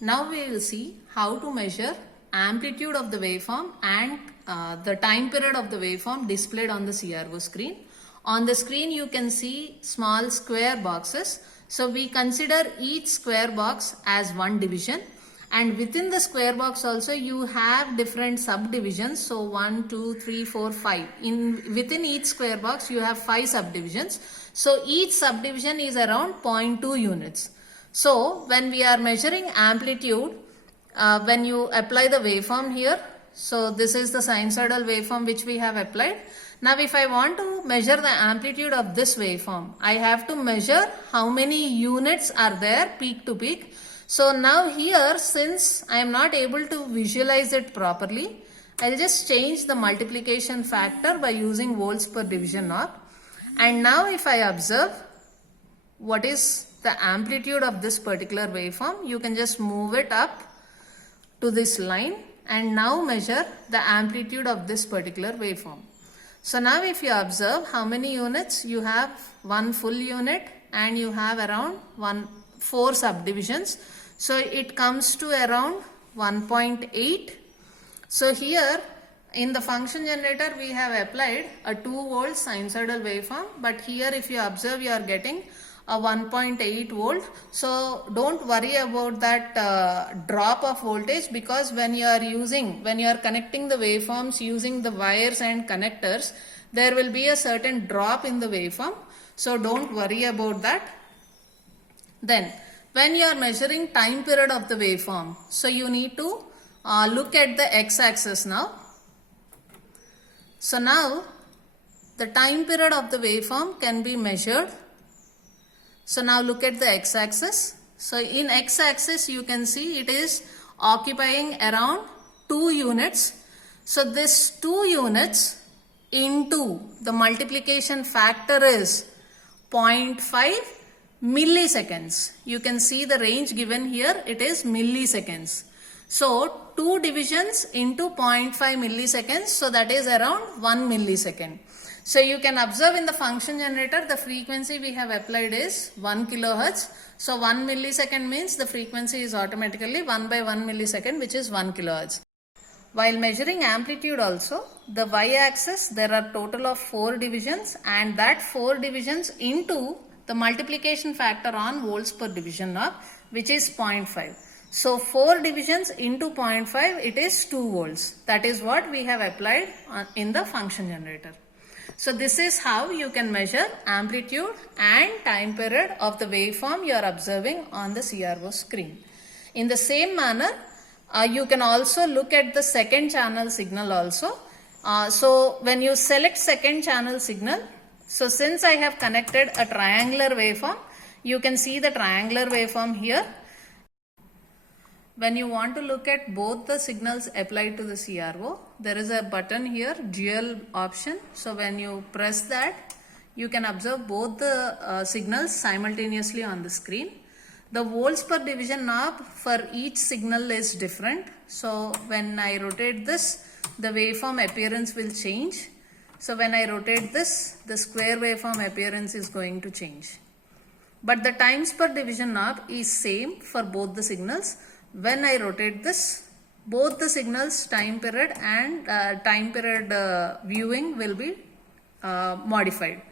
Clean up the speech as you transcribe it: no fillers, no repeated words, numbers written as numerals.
Now we will see how to measure amplitude of the waveform and the time period of the waveform displayed on the CRO screen. On the screen you can see small square boxes. So we consider each square box as one division, and within the square box also you have different subdivisions. So 1, 2, 3, 4, 5. Within each square box you have 5 subdivisions. So each subdivision is around 0.2 units. So when we are measuring amplitude, when you apply the waveform here, so this is the sinusoidal waveform which we have applied. Now if I want to measure the amplitude of this waveform, I have to measure how many units are there peak to peak. So now here, since I am not able to visualize it properly, I'll just change the multiplication factor by using volts per division knob. And now if I observe what is the amplitude of this particular waveform, you can just move it up to this line and now measure the amplitude of this particular waveform. So now if you observe how many units, you have one full unit and you have around 4 subdivisions. So it comes to around 1.8. So here in the function generator we have applied a 2 volt sinusoidal waveform, but here if you observe you are getting a 1.8 volt. So don't worry about that drop of voltage, because when you are connecting the waveforms using the wires and connectors, there will be a certain drop in the waveform. So don't worry about that. Then when you are measuring time period of the waveform, so you need to look at the x-axis now. So now the time period of the waveform can be measured. So now look at the x-axis. So in x-axis you can see it is occupying around 2 units. So this 2 units into the multiplication factor is 0.5 milliseconds. You can see the range given here, it is milliseconds. So 2 divisions into 0.5 milliseconds, so that is around 1 millisecond. So you can observe in the function generator the frequency we have applied is 1 kilohertz. So 1 millisecond means the frequency is automatically 1 by 1 millisecond, which is 1 kilohertz. While measuring amplitude also, the y-axis there are total of 4 divisions, and that 4 divisions into the multiplication factor on volts per division knob, which is 0.5. So 4 divisions into 0.5, it is 2 volts. That is what we have applied in the function generator. So this is how you can measure amplitude and time period of the waveform you are observing on the CRO screen. In the same manner, you can also look at the second channel signal also. So when you select second channel signal, so since I have connected a triangular waveform, you can see the triangular waveform here. When you want to look at both the signals applied to the CRO, there is a button here, dual option. So when you press that, you can observe both the signals simultaneously on the screen. The volts per division knob for each signal is different. So when I rotate this, the waveform appearance will change. So when I rotate this, the square waveform appearance is going to change. But the times per division knob is same for both the signals. When I rotate this, both the signals time period and time period viewing will be modified.